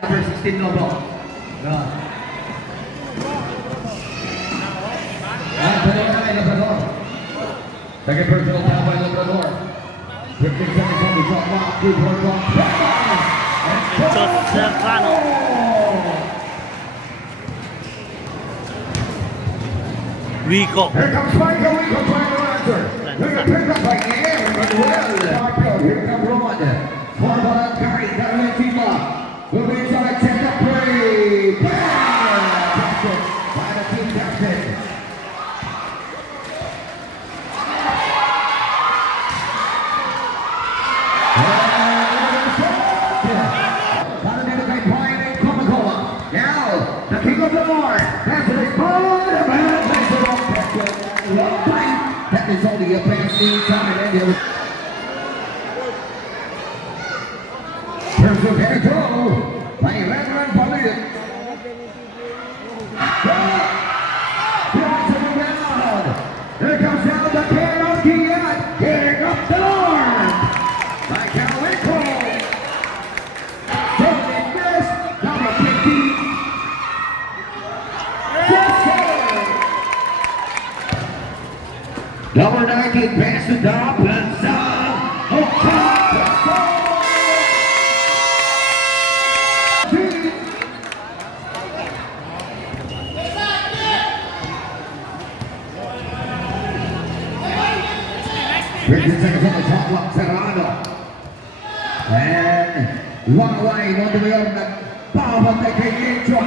Number 16 Lobo. Second personal foul by Labrador. 15 seconds on the shot clock. 2-point clock. Enzo Serrano. Vico. Here comes Michael. Vico trying to answer. They're going to pick up by Aaron Manuel. Here comes Ron. Forward carry. Carolina Tima. Will be trying to check up play. Bang! By the team captain. Now, the king of the north. That's his ball. That is only a pass inside and there. Turns to head throw by Reverend Balloon. Here comes down the pair of Kiat. Here comes the Lord. By Calico. Taking this, number 15. Number 19, pass to top and side. Seconds on the shot clock, Serrano. And one away, on the way on the power taking into a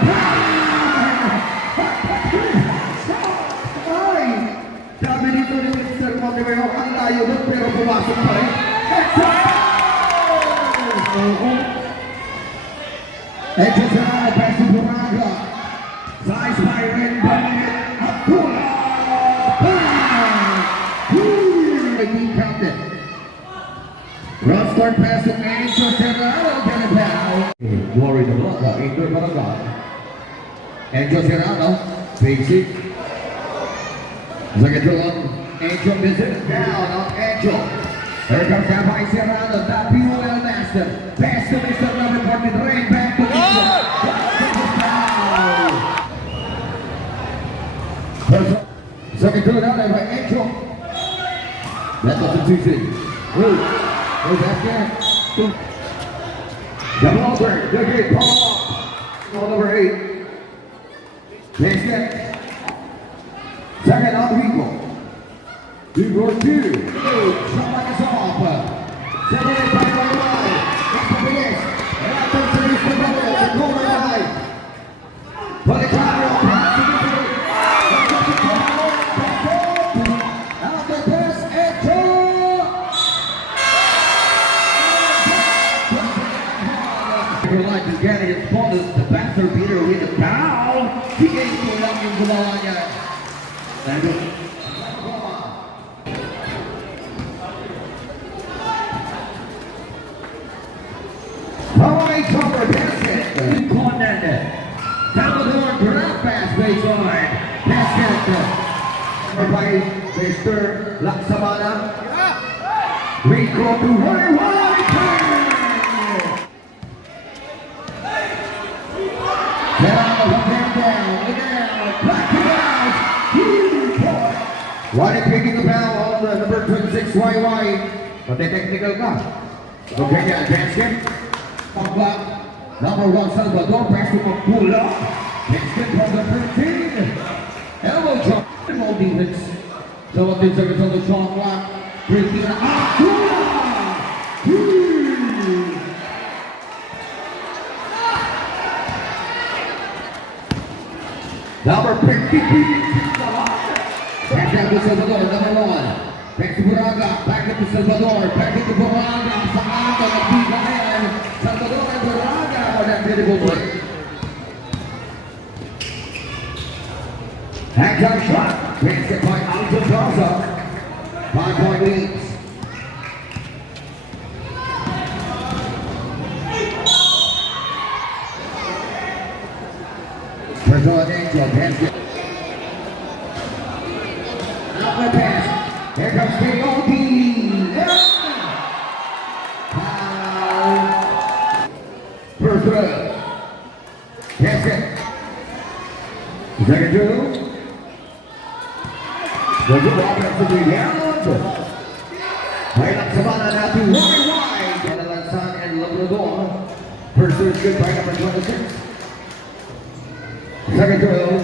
Dami dito ni Mr. Motiveo, ang layo doon pero pumasok pa rin. Edge Serrano, pass to Buraga. Size by Ren Bennett. Abdullah. Deep captain. Cross court pass to Angel Serrano. Get it down. Glory to God. Angel Barangga. Angel Serrano. Basic. Second to Angel visit down on Angel. Here comes that by Serrano. That PUL master. Pass to Mr. Number 43. Back to Angel. Second to another by Angel. That doesn't too easy. Who's that guy? Double over. Good hit. Paul. Ball number 8. Next net. Second on Vico. Vico 2. Shot like it's off. Second by the line. That's the biggest. And that turns to Mr. Bubble. The corner line. For the counter. Getting his bonus, the buzzer beater with the foul. Bigay ko lang yung gumawa niya. Hawaii cover basket. Corner. Salvador grab pass baseline. Basket. By Mr. Laksamana. Rico to Hawaii. Why picking the foul on the number 26 YY? But they technical ka. Okay, yeah, basket. Pagba. Number 1 Salvador, pass to Magpula. Basket from the 13. Elbow drop. No defense. So what is the result of shot clock? Breaking it up. Number 53. Back down to Salvador, number 1. Back to Buraga, back to Salvador, back to Buraga. Sa ato, nagbiga na yan. Salvador and Buraga for that beautiful play. Hang-time shot. Basket by Alton Garza. 5-point leads. First on Angel, basket. Outlet pass. Here comes K.O.D. Foul. First throw. Gasket. Second two. The good offensive rebound. Right up sa bala natin. Wide. Panalansan and Labrador. First serve good by number 26. Second throw.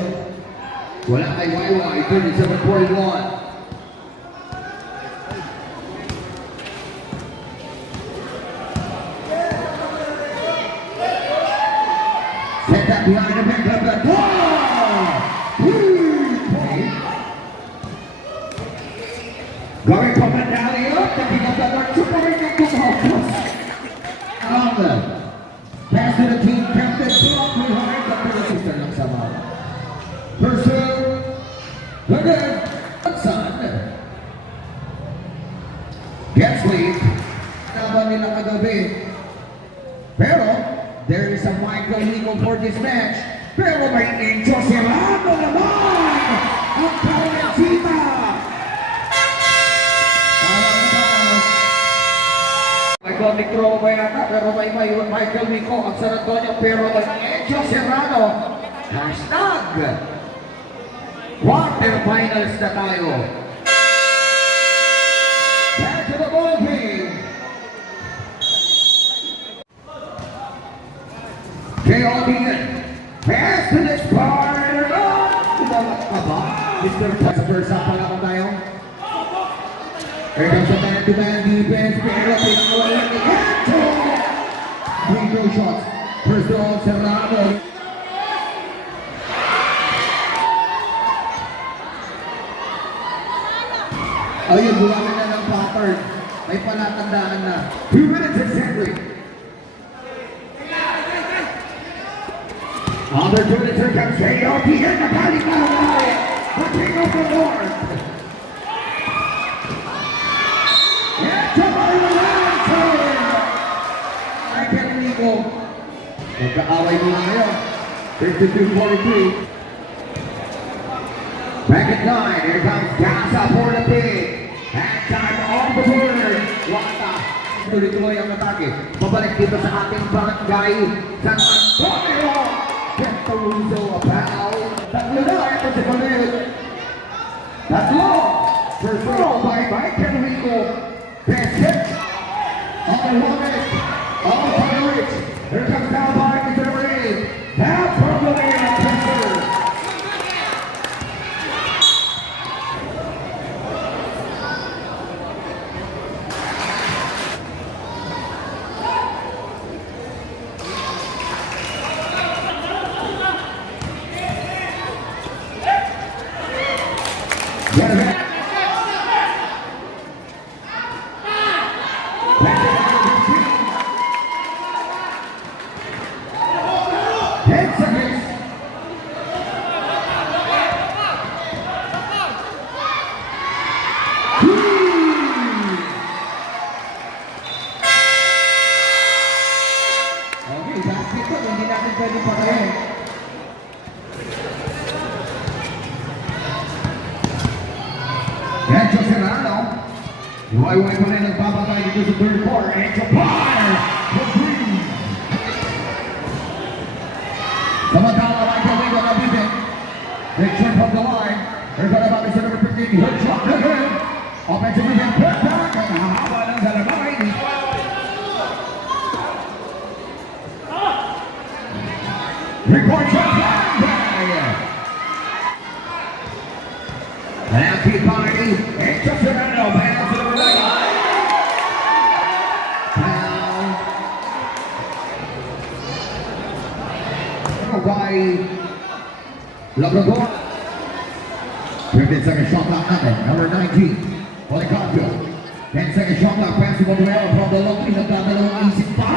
Wala kay YY. 37-41. Set that behind the back of the ball. Going from the alley up, taking up the mark, super pass to the team captain, block behind the position ng sama. Pursue, good, son. Gets lead. Naban nila kagabi. Pero, there is a Michael Nico for this match. Pero may Encho Serrano naman! Ang Karanasima! May konting throw ba yata? Pero may Michael Nico ang San Antonio. Pero may Encho Serrano. Hashtag! Quarterfinals na tayo. Back to the ball game. J.O.D. Pass to this partner. Kumalat ka ba? Mr. Sa first half pala ko tayo. Here comes the man-to-man defense. Pero pinakawalan ni Encho. Free throw shots. First throw, Serrano. Ayun, gumamit na ng pattern. May palatandaan na. 2 minutes exactly. Opportunity comes J.O.P. in the body line. The king of the north. It's a body line. I can't legal. Magkaaway muna ngayon. 52-43. Back at 9. Here comes Gasa for the pig. Halftime on the board. Wata. Tuloy-tuloy ang atake. Pabalik dito sa ating barangay San Antonio. Caruso, a foul. Tatlo na ito si Palit. Tatlo. First throw by Enrico. Basket. All Juarez. All Pirates. Here comes now by Mr. Ray. Now from the lane of pressure. Encho Serrano. Iwaiwai pa rin nagpapatay dito sa third quarter. Encho fire! The three! Samantala, Michael Nico nabitin. Big trip from the line. Here's what about Mr. Number 15. Hood shot to him. Offensive rebound. Put back. Ang haba ng dalabay. Report shot. Happy party, Encho Serrano, pass to the right. Foul by Labrador. 15-second shot clock natin, number 19, Policarpio. 10-second shot clock, pass to Monreal from the long, nagdadalawang isip pa.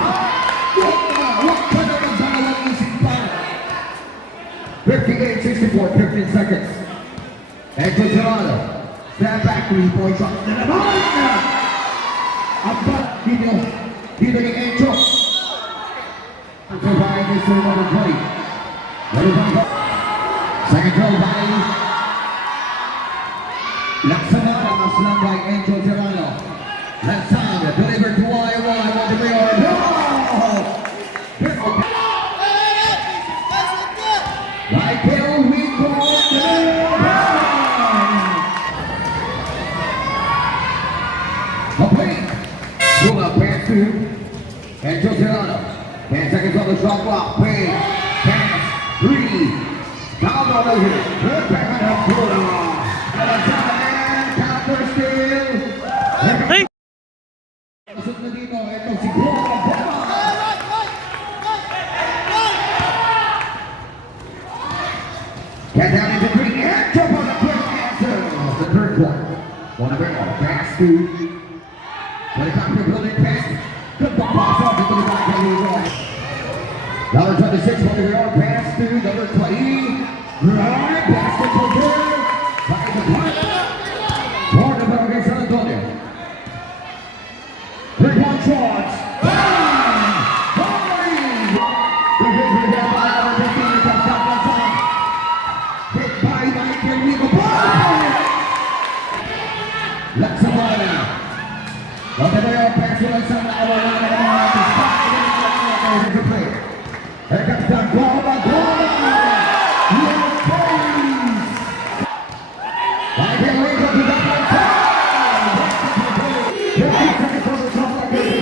Huwag ka na nagdadalawang isip pa. 58-64, 15 seconds. Encho Serrano, step back, 3-point shot, na naman! Abad dito ni Encho. Survive Mr. Number 20. Second throw by Laksamana, mas lang by Encho Serrano. Left side, delivered to YY, on the way. Michael Rico. Complete. Bunga pass to Angel Serrano. 10 seconds on the shot clock. Pass. Pass. 3. Down on over. Good back on the floor. And counter steal. Hey! Pasok na dito. Ito si Bunga. Get down into 3 and jump on the quick answer. The third one. One of it. Pass to. When it comes to building pass. Good ball pass off into the back of the wall. Number 26, one of your pass to number 20. Right, pass to Cordero. Back in the front. More than better against San Antonio. 3-point shots. Bang! Hit by Michael Rico. Let's go. What the way pass to the center. Here comes the Goma. Michael Rico to the front. 50 seconds on the shot like this.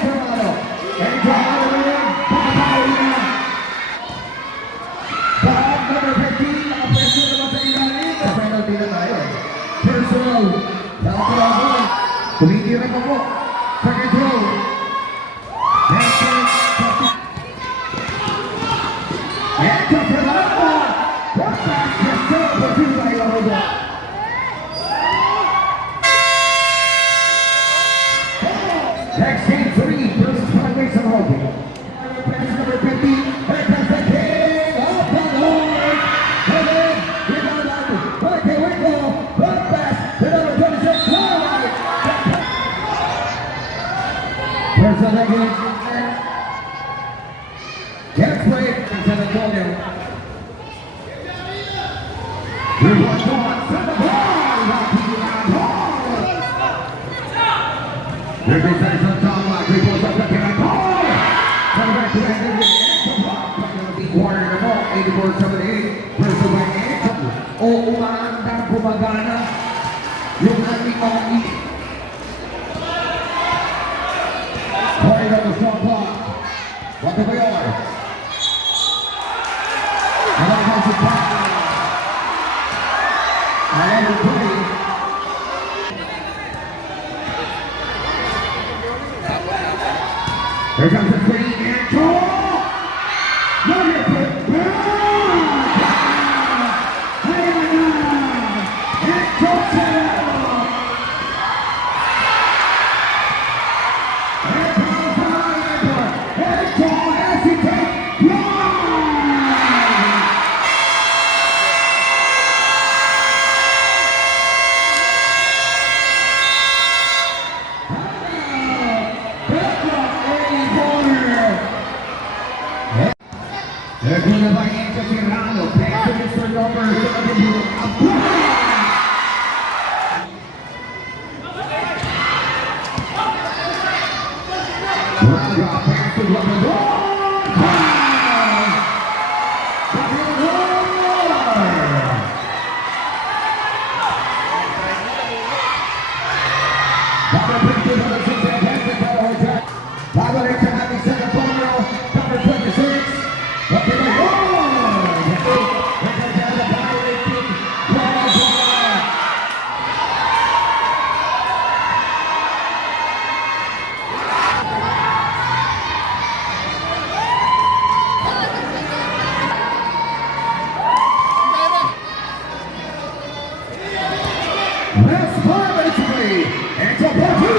Toronto. And number 15. Penalty na tayo. Personal. Tumigiran ako. Second row. And to Fernando. What back to Silva to Rayoga. Next game 3 versus 5 weeks in a row. Pass number 50. Here comes the king of the North. And then rebound out. Michael Rico. One pass to number 26. First and again. Gets played in San Antonio. Here's one shot. Send the ball. Here's the center on top line. 3 points up. Second and goal. Coming back to the end of the game. Going to be quarter in the ball. 84-78. First away. O umaandang gumagana. Yung ating mga Point on the shot clock. What the way are? Another comes to pass. And number 20. Here comes the 3 and goal. Number 15. They're going to buy into Tirano. Pass to Mr. Lover. Pass to Lover. That's 5 minutes away. It's a Buffy.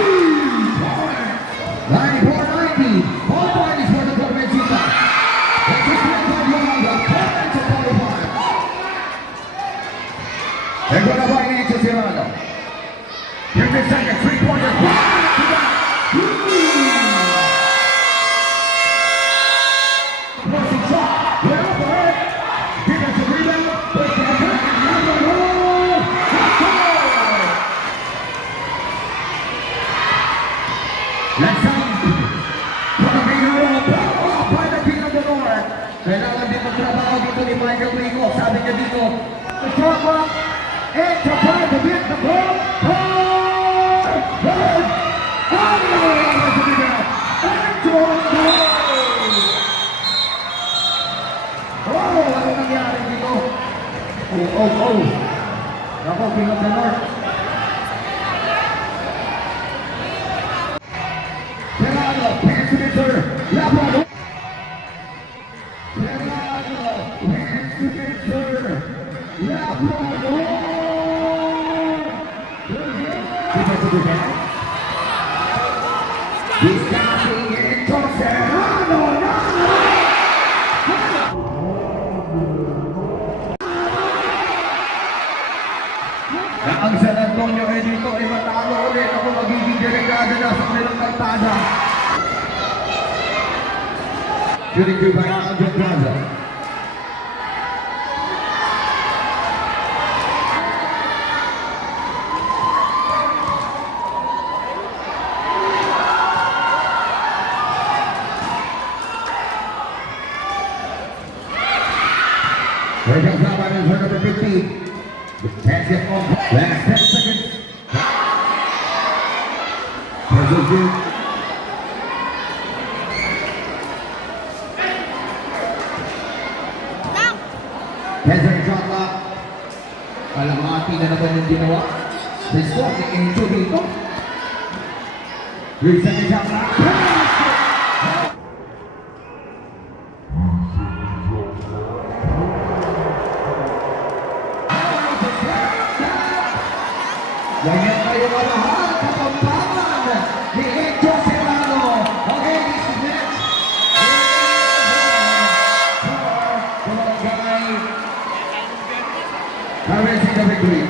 94-90. All parties for the government team. It's a straight by Yolanda. 10 minutes of qualifying. They're going to buy into Tirano. Give me a second. 3-pointer. Forcing shot. They're up ahead. Give us a rebound. Push that back. Let's go. By the King of the North. Kailangan din magtrabaho dito ni Michael Rico. Sabi niya dito, the Throwback and to try to get the ball. Ano nangyari dito? Oh. Ako, King of the North. Perano, Pensimeter, Labrador. Perano, Pensimeter, Labrador. Defensive defense. He's coming into Serrano. Na ang San Antonio ay dito ay matalo ulit. Ako magiging delegado na sa kanilang kartada. Shooting through by Aldo Plaza. Here comes out by number 15. Basket on last 10 seconds. Puzzle good. Hazard shot clock. Kalamati na naman yung ginawa. Risto, i-enjoy dito. 3 second shot clock. Ganyan kayo na lahat, kapampangan ni Echo Serrano. Okay, this is next. For Barangay. Currency the victory.